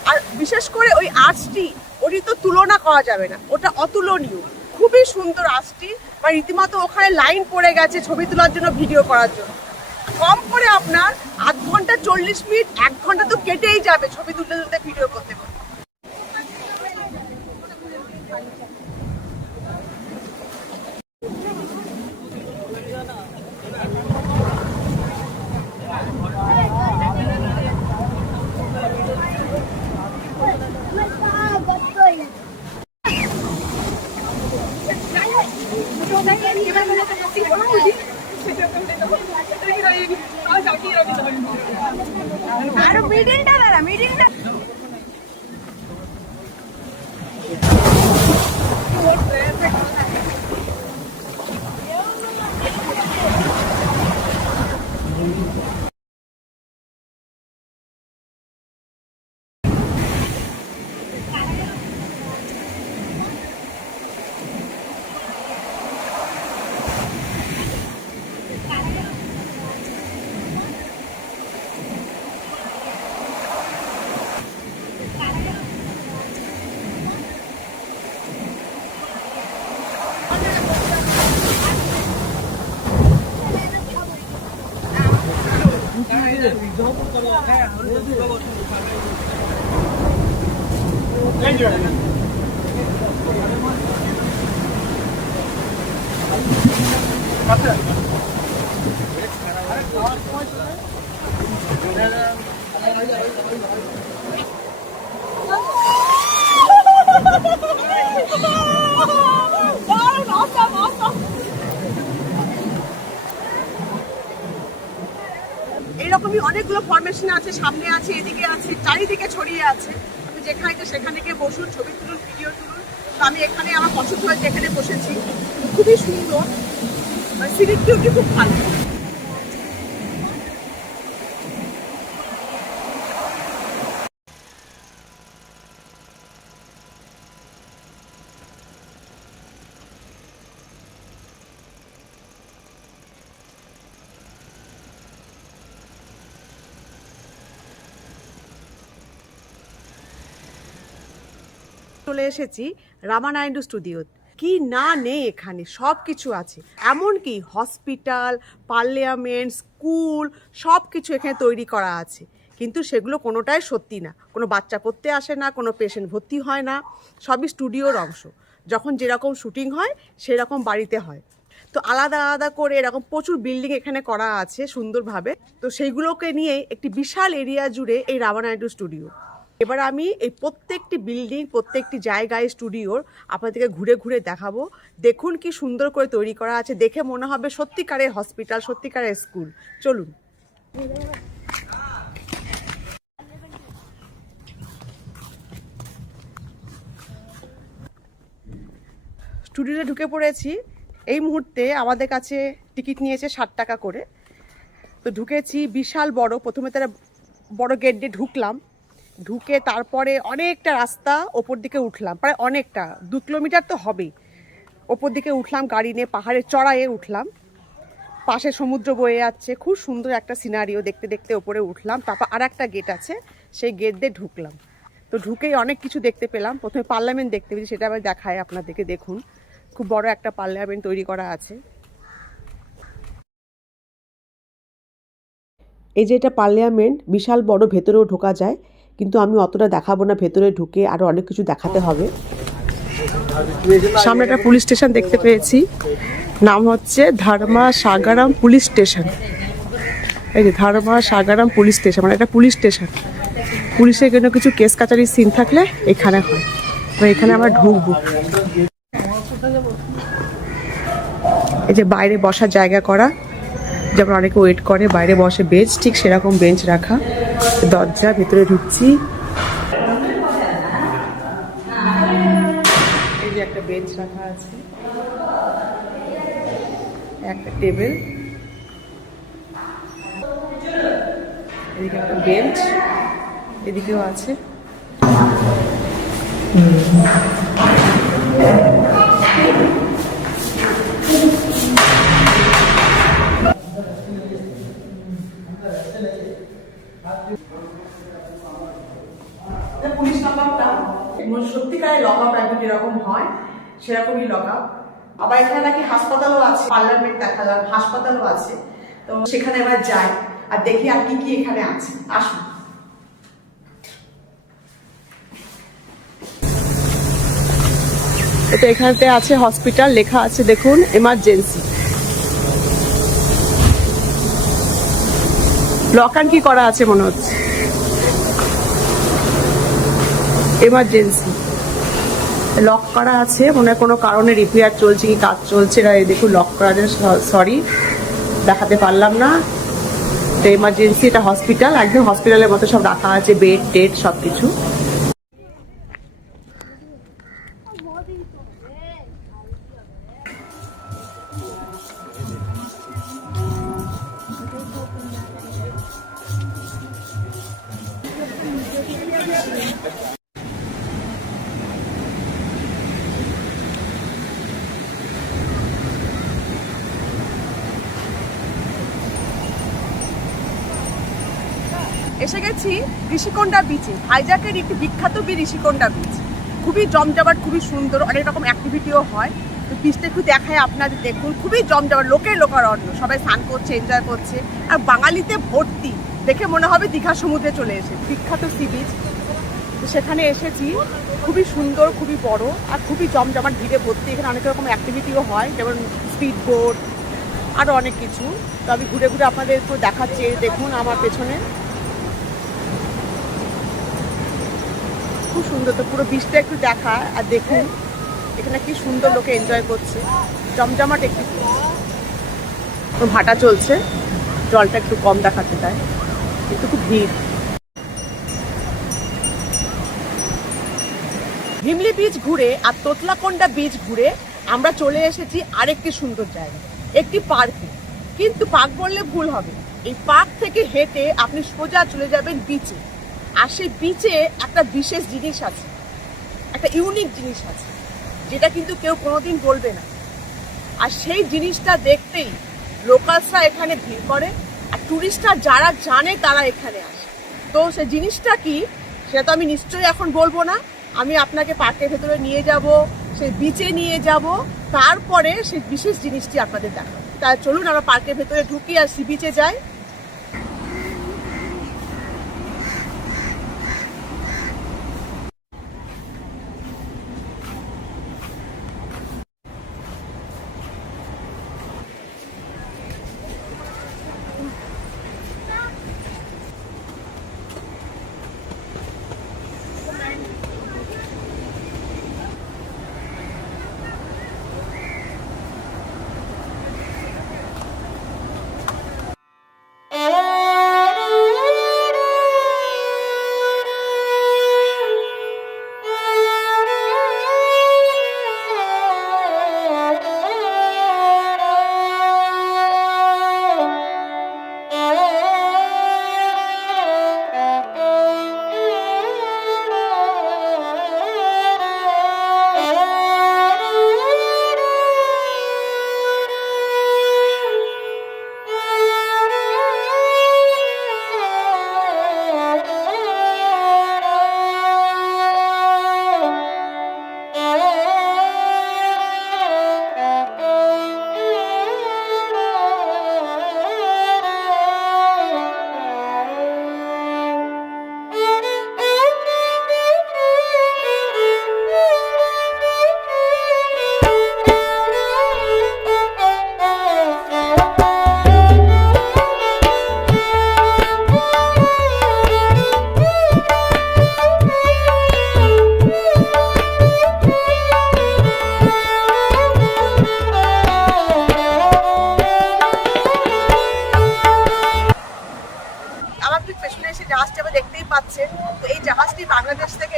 আর বিশেষ করে ওই আর্চটি, ওটি তো তুলনা করা যাবে না, ওটা অতুলনীয়, খুবই সুন্দর আর্চটি। বা রীতিমতো ওখানে লাইন পড়ে গেছে ছবি তোলার জন্য, ভিডিও করার জন্য। কম করে আপনার আধ ঘন্টা 40 মিনিট 1 ঘন্টা তো কেটেই যাবে ছবি তুলতে তুলতে, ভিডিও করতে করতে। এইরকমই অনেকগুলো ফরমেশন আছে, সামনে আছে, এদিকে আছে, চারিদিকে ছড়িয়ে আছে। আপনি যেখানে সেখানে গিয়ে বসুন, ছবি তুলুন, ভিডিও তুলুন। তো আমি এখানে আমার পছন্দ হয়েছে, এখানে বসেছি। খুবই সুন্দর, সিরিজটিও খুব ভালো। চলে এসেছি রামানাইডু স্টুডিও। কি না নেই এখানে, সব কিছু আছে। এমনকি হসপিটাল, পার্লামেন্ট, স্কুল সব কিছু এখানে তৈরি করা আছে। কিন্তু সেগুলো কোনোটাই সত্যি না। কোনো বাচ্চা পড়তে আসে না, কোনো পেশেন্ট ভর্তি হয় না, সবই স্টুডিওর অংশ। যখন যেরকম শুটিং হয় সেরকম বাড়িতে হয়। তো আলাদা আলাদা করে এরকম প্রচুর বিল্ডিং এখানে করা আছে সুন্দরভাবে। তো সেইগুলোকে নিয়ে একটি বিশাল এরিয়া জুড়ে এই রামানাইডু স্টুডিও। এবার আমি এই প্রত্যেকটি বিল্ডিং, প্রত্যেকটি জায়গায় স্টুডিওর আপনাদেরকে ঘুরে ঘুরে দেখাবো। দেখুন কি সুন্দর করে তৈরি করা আছে, দেখে মনে হবে সত্যিকারের হসপিটাল, সত্যিকারের স্কুল। চলুন। স্টুডিওতে ঢুকে পড়েছি। এই মুহূর্তে আমাদের কাছে টিকিট নিয়েছে 60 টাকা করে। তো ঢুকেছি, বিশাল বড়। প্রথমে তারা বড় গেট দিয়ে ঢুকলাম, ঢুকে তারপরে অনেকটা রাস্তা ওপর দিকে উঠলাম, প্রায় অনেকটা 2 কিলোমিটার তো হবেই। ওপর দিকে উঠলাম গাড়ি নিয়ে, পাহাড়ের চড়াইয়ে উঠলাম। পাশে সমুদ্র বয়ে যাচ্ছে, খুব সুন্দর একটা সিনারিও। দেখতে দেখতে ওপরে উঠলাম, তারপর আর একটা গেট আছে, সেই গেট দিয়ে ঢুকলাম। তো ঢুকেই অনেক কিছু দেখতে পেলাম। প্রথমে পার্লামেন্ট দেখতে পেয়েছি, সেটা আবার দেখায় আপনাদেরকে। দেখুন, খুব বড় একটা পার্লামেন্ট তৈরি করা আছে। এই যে এটা পার্লামেন্ট, বিশাল বড়, ভেতরেও ঢোকা যায়, কিন্তু আমি অতটা দেখাবো না। ভেতরে ঢুকে আরো অনেক কিছু দেখাতে হবে। সামনে একটা পুলিশ স্টেশন দেখতে পেয়েছি, নাম হচ্ছে ধর্মা সাগারাম পুলিশ স্টেশন। এই যে ধর্মা সাগারাম পুলিশ স্টেশন, মানে একটা পুলিশ স্টেশন। পুলিশের জন্য কিছু কেস কাচারির সিন থাকলে এখানে হয়। তো এখানে আমরা ঢুকবো। এই যে বাইরে বসার জায়গা করা, যেমন অনেকে ওয়েট করে বাইরে বসে বেঞ্চ, ঠিক সেরকম বেঞ্চ রাখা। দরজা, ভেতরে ঢুকছি, এই যে একটা বেঞ্চ রাখা আছে, একটা টেবিল, এদিকে একটা বেঞ্চ, এদিকেও আছে। পুলিশ লকআপটা সত্যিকারের লকআপ একদম যেরকম হয় সেরকমই লকআপ। আবার এখানে নাকি হাসপাতালও আছে, পার্লামেন্ট দেখালাম, হাসপাতালও আছে। তো সেখানে এবার যাই আর দেখি আর কি কি এখানে আছে। আসুন। এটা এখানতে আছে হসপিটাল, লেখা আছে দেখুন এমার্জেন্সি। লক অ্যান্ড কি করা আছে মনে হচ্ছে, এমার্জেন্সি লক করা আছে, মনে হয় কোনো কারণে রিপেয়ার চলছে কি কাজ চলছে না। এই দেখুন লক করা আছে, সরি দেখাতে পারলাম না। এটা এমার্জেন্সি, এটা হসপিটাল, একদম হসপিটালের মতো সব রাখা আছে, বেড টেড সব কিছু। এসে গেছি ঋষিকোণা বিচে, হাইজাকের একটি বিখ্যাত বীচ ঋষিকোণা বিচ। খুবই জমজমাট, খুবই সুন্দর, অনেক রকম অ্যাক্টিভিটিও হয়। তো বিচটা একটু দেখায় আপনাদের, দেখুন খুবই জমজমাট, লোকের লোকারণ্য, সবাই স্নান করছে, এনজয় করছে, আর বাঙালিতে ভর্তি। দেখে মনে হবে দীঘা সমুদ্রে চলে এসে, বিখ্যাত সি বিচ। তো সেখানে এসেছি, খুবই সুন্দর, খুবই বড়, আর খুবই জমজমাট, ভিড়ে ভর্তি। এখানে অনেক রকম অ্যাক্টিভিটিও হয়, যেমন স্পিড বোট, আরও অনেক কিছু। তো আমি ঘুরে ঘুরে আপনাদের একটু দেখাচ্ছি, দেখুন আমার পেছনে খুব সুন্দর। তো পুরো বিচটা একটু দেখা আর দেখুন এখানে কি সুন্দর, লোকে এনজয় করছে, জমজমাট একটু ভাটা চলছে, জলটা একটু কম দেখাচ্ছে তাই, কিন্তু খুব ভিড়। হিমলি বিচ ঘুরে আর তোতলাকোন্ডা বিচ ঘুরে আমরা চলে এসেছি আরেকটি সুন্দর জায়গা, একটি পার্কে। কিন্তু পার্ক বললে ভুল হবে, এই পার্ক থেকে হেঁটে আপনি সোজা চলে যাবেন বিচে। আর সেই বিচে একটা বিশেষ জিনিস আছে, একটা ইউনিক জিনিস আছে, যেটা কিন্তু কেউ কোনোদিন বলবে না। আর সেই জিনিসটা দেখতেই লোকালসরা এখানে ভিড় করে, আর টুরিস্টরা যারা জানে তারা এখানে আসে। তো সেই জিনিসটা কি সেটা তো আমি নিশ্চয়ই এখন বলবো না, আমি আপনাকে পার্কের ভেতরে নিয়ে যাব, সেই বিচে নিয়ে যাব, তারপরে সেই বিশেষ জিনিসটি আপনাদের দেখাবো। তাই চলুন আমরা পার্কের ভেতরে ঢুকি আর সি বিচে যাই।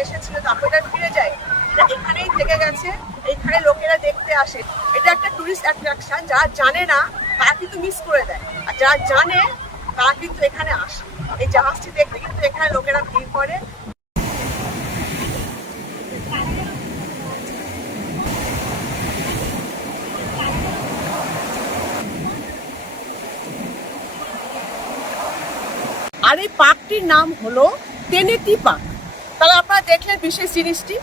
এসেছিল, তারপর এটা ফিরে যায়, এটা এখানেই থেকে গেছে, এখানে লোকেরা দেখতে আসে। এটা একটা টুরিস্ট অ্যাট্রাকশন। যারা জানে না তারা কিন্তু মিস করে দেয়, আর যারা জানে তারা কিন্তু এখানে আসে। এই জাহাজটি দেখতে কিন্তু এখানে লোকেরা ভিড় করে। আর এই পার্কটির নাম হলো টেনেটি পার্ক। তাহলে আপনারা দেখলেন বিশেষ জিনিসটি,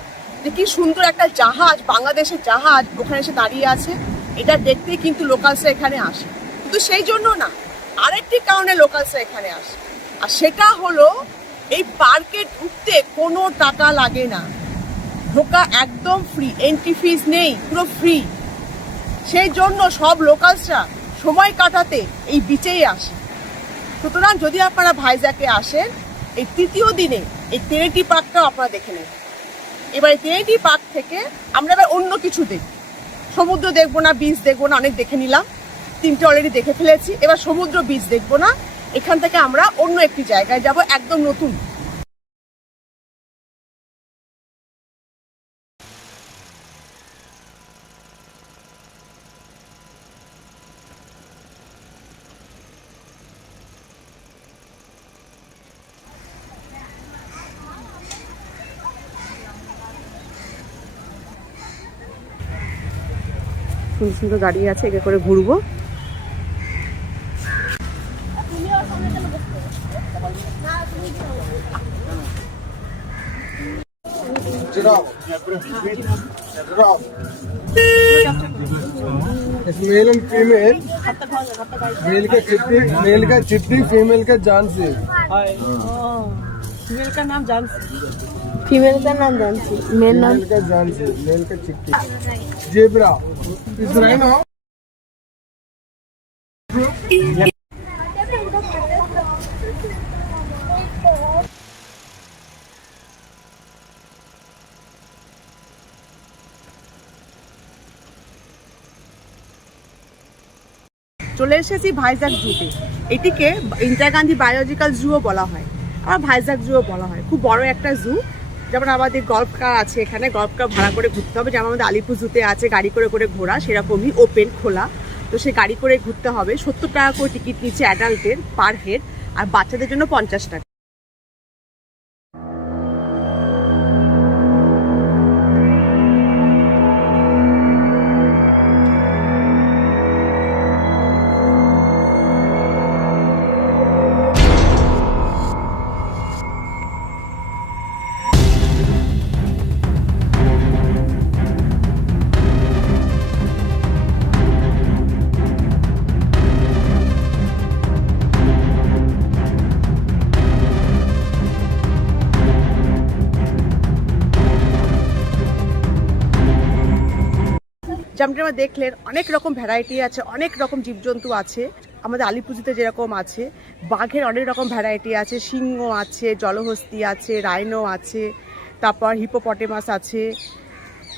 যে কি সুন্দর একটা জাহাজ, বাংলাদেশের জাহাজ ওখানে এসে দাঁড়িয়ে আছে। এটা দেখতে কিন্তু লোকালসরা এখানে আসে। কিন্তু সেই জন্য না, আরেকটি কারণে লোকালসরা এখানে আসে, আর সেটা হলো এই পার্কে ঢুকতে কোনো টাকা লাগে না, ঢোকা একদম ফ্রি, এন্ট্রি ফিস নেই, পুরো ফ্রি। সেই জন্য সব লোকালসরা সময় কাটাতে এই বিচেই আসে। সুতরাং যদি আপনারা ভাইজ্যাকে আসেন, এই তৃতীয় দিনে এই টেনেটি পার্কটাও আপনারা দেখে নেন। এবার এই টেনেটি পার্ক থেকে আমরা এবার অন্য কিছু দেখব। সমুদ্র দেখবো না, বিচ দেখবো না, অনেক দেখে নিলাম, 3টে অলরেডি দেখে ফেলেছি। এবার সমুদ্র বিচ দেখবো না, এখান থেকে আমরা অন্য একটি জায়গায় যাব, একদম নতুন। সুন্দর সুন্দর গাড়ি আছে, একে করে ঘুরবো। मेल एंड फीमेल, मेल का चिट्ठी फीमेल का जानसी। फीमेल का नाम जानसी, फीमेल का नाम जानसी, मेल नाम मेल का जानसी, मेल का चिट्ठी। जेब्रा इस राइनो। চলে এসেছি ভাইজ্যাক জুতে। এটিকে ইন্দিরা গান্ধী বায়োলজিক্যাল জুও বলা হয়, আর ভাইজ্যাক জুও বলা হয়। খুব বড় একটা জু। যেমন আমাদের গল্ফ কার আছে, এখানে গল্ফ কার ভাড়া করে ঘুরতে হবে, যেমন আমাদের আলিপুর জুতে আছে গাড়ি করে করে ঘোরা, সেরকমই ওপেন খোলা। তো সে গাড়ি করে ঘুরতে হবে। 70 টাকা করে টিকিট নিচ্ছে অ্যাডাল্টের পার হেড, আর বাচ্চাদের জন্য 50 টাকা। যেমনটা আমরা দেখলেন, অনেক রকম ভ্যারাইটি আছে, অনেক রকম জীবজন্তু আছে। আমাদের আলিপুরজুতে যেরকম আছে, বাঘের অনেক রকম ভ্যারাইটি আছে, সিংহ আছে, জলহস্তি আছে, রাইনো আছে, তারপর হিপোপটেমাস আছে,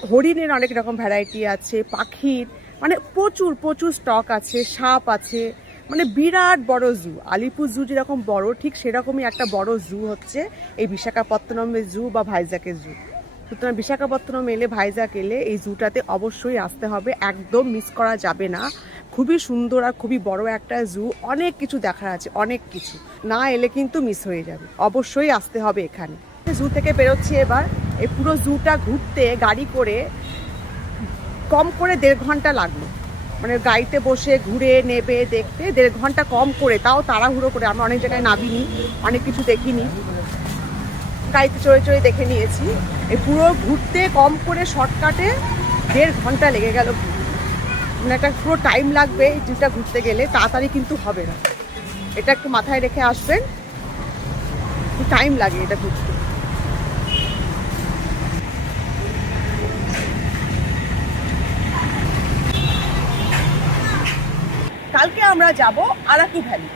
হরিণের অনেক রকম ভ্যারাইটি আছে, পাখির মানে প্রচুর প্রচুর স্টক আছে, সাপ আছে। মানে বিরাট বড় জু। আলিপুর জু যেরকম বড়, ঠিক সেরকমই একটা বড় জু হচ্ছে এই বিশাখাপত্তনমের জু বা ভাইজ্যাকের জু। সুতরাং বিশাখাপত্তনম এলে, ভাইজ্যাক এলে এই জুটাতে অবশ্যই আসতে হবে, একদম মিস করা যাবে না। খুবই সুন্দর আর খুবই বড় একটা জু, অনেক কিছু দেখার আছে, অনেক কিছু। না এলে কিন্তু মিস হয়ে যাবে, অবশ্যই আসতে হবে এখানে। জু থেকে বেরোচ্ছি এবার। এই পুরো জুটা ঘুরতে গাড়ি করে কম করে 1.5 ঘন্টা লাগলো। মানে গাড়িতে বসে ঘুরে নেবে দেখতে 1.5 ঘন্টা কম করে, তাও তাড়াহুড়ো করে। আমরা অনেক জায়গায় নামিনি, অনেক কিছু দেখিনি, গাড়িতে চড়ে চড়ে দেখে নিয়েছি। এই পুরো ঘুরতে কম করে শর্টকাটে 1.5 ঘন্টা লেগে গেল। মানে একটা পুরো টাইম লাগবে এই জুটা ঘুরতে গেলে, তাড়াতাড়ি কিন্তু হবে না। এটা একটু মাথায় রেখে আসবেন, টাইম লাগে এটা ঘুরতে। কালকে আমরা যাব আরাকু ভ্যালি।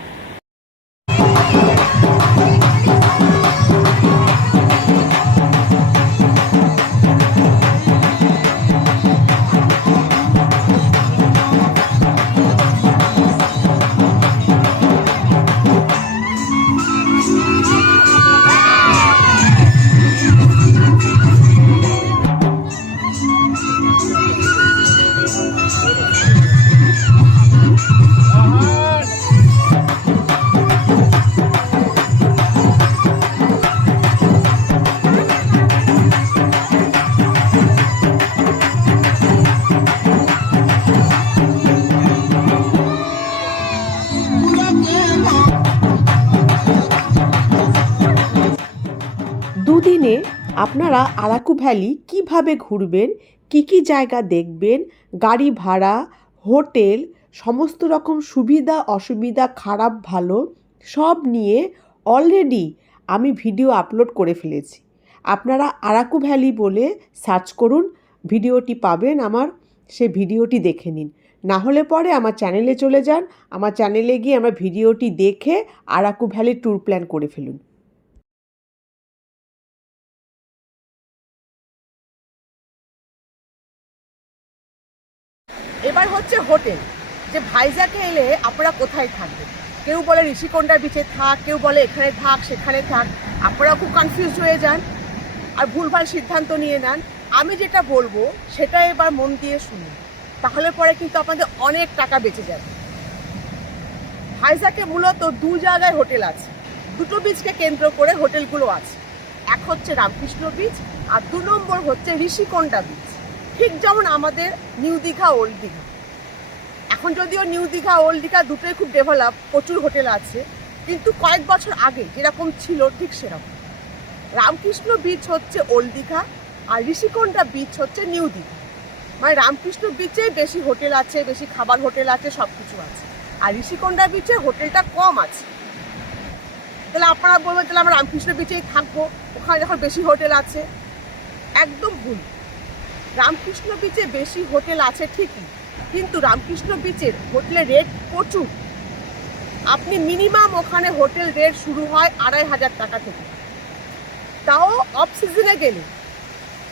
আপনারা আরাকু ভ্যালি কিভাবে ঘুরবেন, কি জায়গা দেখবেন, গাড়ি ভাড়া, হোটেল, সমস্ত রকম সুবিধা অসুবিধা, খারাপ ভালো সব নিয়ে অলরেডি আমি ভিডিও আপলোড করে ফেলেছি। আপনারা আরাকু ভ্যালি বলে সার্চ করুন, ভিডিওটি পাবেন আমার, সে ভিডিওটি দেখে নিন। না হলে পরে আমার চ্যানেলে চলে যান, আমার চ্যানেলে গিয়ে আমার ভিডিওটি দেখে আরাকু ভ্যালি ট্যুর প্ল্যান করে ফেলুন। এবার হচ্ছে হোটেল, যে ভাইজাকে এলে আপনারা কোথায় থাকবেন। কেউ বলে ঋষিকোন্ডা বিচে থাক, কেউ বলে এখানে থাক সেখানে থাক, আপনারা খুব কনফিউজ হয়ে যান আর ভুলভাল সিদ্ধান্ত নিয়ে নেন। আমি যেটা বলবো সেটা এবার মন দিয়ে শুনুন, তাহলে পরে কিন্তু আপনাদের অনেক টাকা বেঁচে যাবে। ভাইজাকে মূলত দু জায়গায় হোটেল আছে, দুটো বিচকে কেন্দ্র করে হোটেলগুলো আছে। এক হচ্ছে রামকৃষ্ণ বিচ আর 2 নম্বর হচ্ছে ঋষিকোন্ডা বিচ। ঠিক যেমন আমাদের নিউ দীঘা ওল্ড দীঘা। এখন যদিও নিউ দীঘা ওল্ড দীঘা দুটোই খুব ডেভেলপ, প্রচুর হোটেল আছে, কিন্তু কয়েক বছর আগে যেরকম ছিল ঠিক সেরকম। রামকৃষ্ণ বিচ হচ্ছে ওল্ড দীঘা আর ঋষিকোন্ডা বিচ হচ্ছে নিউ দীঘা। মানে রামকৃষ্ণ বিচে বেশি হোটেল আছে, বেশি খাবার হোটেল আছে, সব কিছু আছে। আর ঋষিকোন্ডা বিচে হোটেলটা কম আছে। তাহলে আপনারা বলবেন তাহলে আমরা রামকৃষ্ণ বিচেই থাকবো, ওখানে যখন বেশি হোটেল আছে। একদম ভুল। রামকৃষ্ণ বিচে বেশি হোটেল আছে ঠিকই, কিন্তু রামকৃষ্ণ বিচের হোটেলের রেট প্রচুর। আপনি মিনিমাম ওখানে হোটেল রেট শুরু হয় 2500 টাকা থেকে, তাও অফ সিজনে গেলে।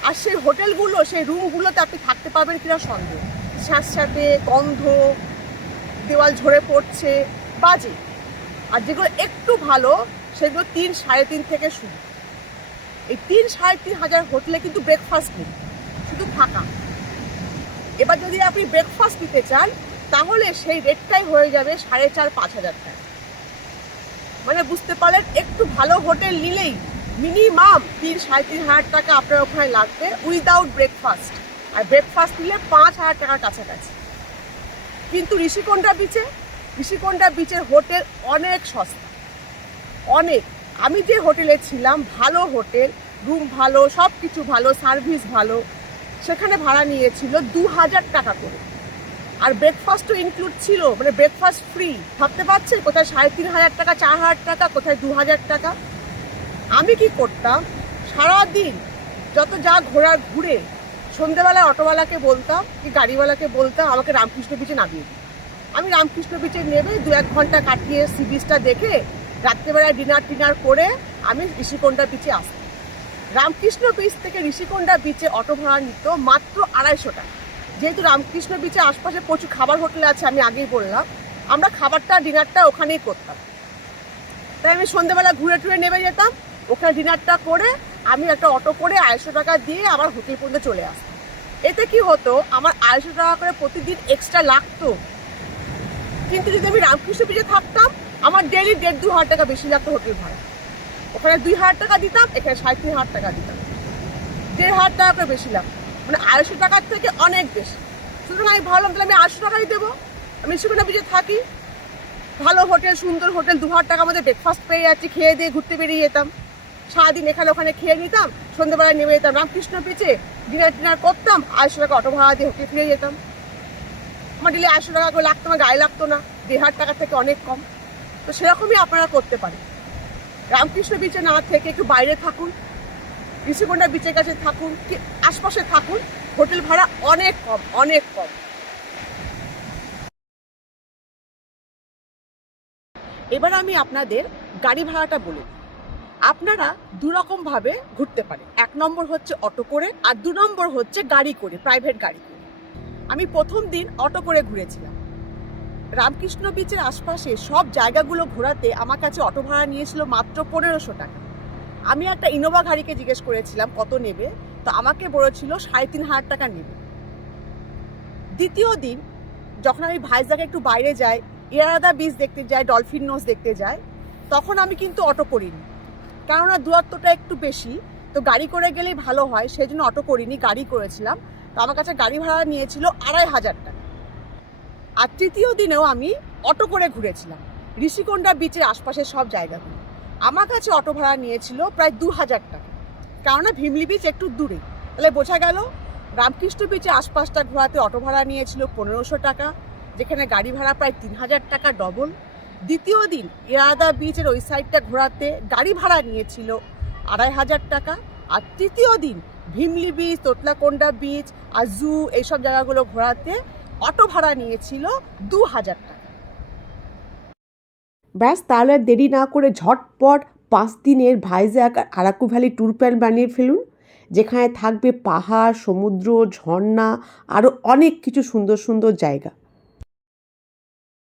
আর সেই হোটেলগুলো, সেই রুমগুলোতে আপনি থাকতে পারবেন কিনা সন্দেহ। স্যাঁতস্যাঁতে, গন্ধ, দেওয়াল ঝরে পড়ছে, বাজে। আর যেগুলো একটু ভালো সেগুলো 3-3.5 থেকে শুরু। এই 3-3.5 হাজার হোটেলে কিন্তু ব্রেকফাস্ট নেই, শুধু থাকা। এবার যদি আপনি ব্রেকফাস্ট নিতে চান তাহলে সেই রেটটাই হয়ে যাবে 4.5-5 হাজার টাকা। মানে বুঝতে পারলেন, একটু ভালো হোটেল নিলেই মিনিমাম 3-3.5 হাজার টাকা আপনার ওখানে লাগবে উইদাউট ব্রেকফাস্ট। আর ব্রেকফাস্ট নিলে 5 হাজার টাকার কাছাকাছি। কিন্তু ঋষিকোন্ডা বিচের হোটেল অনেক সস্তা, অনেক। আমি যে হোটেলে ছিলাম, ভালো হোটেল, রুম ভালো, সব কিছু ভালো, সার্ভিস ভালো, সেখানে ভাড়া নিয়েছিল 2000 টাকা করে। আর ব্রেকফাস্টও ইনক্লুড ছিল, মানে ব্রেকফাস্ট ফ্রি। ভাবতে পারছেন, কোথায় 3,500 টাকা, 4,000 টাকা, কোথায় 2000 টাকা। আমি কি করতাম, সারাদিন যত যা ঘোরার ঘুরে সন্ধ্যেবেলায় অটোওয়ালাকে বলতাম কি গাড়িওয়ালাকে বলতাম আমাকে রামকৃষ্ণ বিচে নামিয়ে দিই। আমি রামকৃষ্ণ বিচে নেমে 2-1 ঘন্টা কাটিয়ে সি বিচটা দেখে রাত্রেবেলায় ডিনার করে আমি ঋষিকোন্ডা বিচে আসতাম। রামকৃষ্ণ বিচ থেকে ঋষিকোন্ডা বিচে অটো ভাড়া নিত মাত্র 250 টাকা। যেহেতু রামকৃষ্ণ বিচের আশপাশে প্রচুর খাবার হোটেল আছে, আমি আগেই বললাম, আমরা খাবারটা ডিনারটা ওখানেই করতাম। তাই আমি সন্ধ্যেবেলা ঘুরে টুরে নেমে যেতাম, ওখানে ডিনারটা করে আমি একটা অটো করে 250 টাকা দিয়ে আমার হোটেল পর্যন্ত চলে আসতাম। এতে কি হতো, আমার 250 টাকা করে প্রতিদিন এক্সট্রা লাগতো। কিন্তু যদি আমি রামকৃষ্ণ বিচে থাকতাম, আমার ডেলি 1.5-2 হাজার টাকা বেশি লাগতো হোটেল ভাড়া। ওখানে 2,000 টাকা দিতাম, এখানে 3,500 টাকা দিতাম, 1,500 টাকা করে বেশি লাগতো। মানে 250 টাকার থেকে অনেক বেশি। সুতরাং আমি ভাবলাম তাহলে আমি 800 টাকাই দেবো। আমি ঋষিকোন্ডা বিচে থাকি, ভালো হোটেল, সুন্দর হোটেল, 2,000 টাকার মধ্যে ব্রেকফাস্ট পেয়ে যাচ্ছি, খেয়ে দিয়ে ঘুরতে বেরিয়ে যেতাম। সারাদিন এখানে ওখানে খেয়ে নিতাম, সন্ধ্যেবেলায় নেমে যেতাম রামকৃষ্ণ বিচে, ডিনার করতাম, 250 টাকা অটো ভাড়া দিয়ে হোটেল ফিরে যেতাম। আমার ডেলি 250 টাকা করে লাগতো, আমার গায়ে লাগতো না, 1,500 টাকা থেকে অনেক কম। তো সেরকমই আপনারা করতে পারেন। রামকৃষ্ণ বিচে না থেকে একটু বাইরে থাকুন, ঋষিকোন্ডা বিচের কাছে থাকুন, কি আশপাশে থাকুন, হোটেল ভাড়া অনেক কম, অনেক কম। এবার আমি আপনাদের গাড়ি ভাড়াটা বলি। আপনারা 2 রকম ভাবে ঘুরতে পারেন। 1 নম্বর হচ্ছে অটো করে, আর 2 নম্বর হচ্ছে গাড়ি করে, প্রাইভেট গাড়ি করে। আমি প্রথম দিন অটো করে ঘুরেছিলাম। রামকৃষ্ণ বিচের আশপাশে সব জায়গাগুলো ঘোরাতে আমার কাছে অটো ভাড়া নিয়েছিল মাত্র 1500 টাকা। আমি একটা ইনোভা গাড়িকে জিজ্ঞেস করেছিলাম কত নেবে, তো আমাকে বলেছিল 3,500 টাকা নেবে। দ্বিতীয় দিন যখন আমি ভাইজাগে একটু বাইরে যাই, ইয়ারাদা বিচ দেখতে যাই, ডলফিন নোজ দেখতে যাই, তখন আমি কিন্তু অটো করিনি, কেননা দূরত্বটা একটু বেশি, তো গাড়ি করে গেলেই ভালো হয়, সেই জন্য অটো করিনি, গাড়ি করেছিলাম। তো আমার কাছে গাড়ি ভাড়া নিয়েছিল 2,500 টাকা। আর তৃতীয় দিনেও আমি অটো করে ঘুরেছিলাম ঋষিকোন্ডা বিচের আশপাশের সব জায়গাগুলো। আমার কাছে অটো ভাড়া নিয়েছিল প্রায় 2,000 টাকা। কেননা ভীমলি বিচ একটু দূরে। তাহলে বোঝা গেল রামকৃষ্ণ বিচে আশপাশটা ঘোরাতে অটো ভাড়া নিয়েছিল 1500 টাকা, যেখানে গাড়ি ভাড়া প্রায় 3000 টাকা ডবল। দ্বিতীয় দিন এরাদা বিচের ওই সাইডটা ঘোরাতে গাড়ি ভাড়া নিয়েছিল 2500 টাকা। আর তৃতীয় দিন ভীমলি বিচ, তোতলাকোন্ডা বিচ আর জু এইসব জায়গাগুলো ঘোরাতে অটো ভাড়া নিয়েছিল 2000 টাকা। ব্যাস, তাহলে আর দেরি না করে ঝটপট 5 দিনের ভাইজ্যাক আর আরাকু ভ্যালি ট্যুর প্ল্যান বানিয়ে ফেলুন, যেখানে থাকবে পাহাড়, সমুদ্র, ঝর্ণা, আরও অনেক কিছু সুন্দর সুন্দর জায়গা।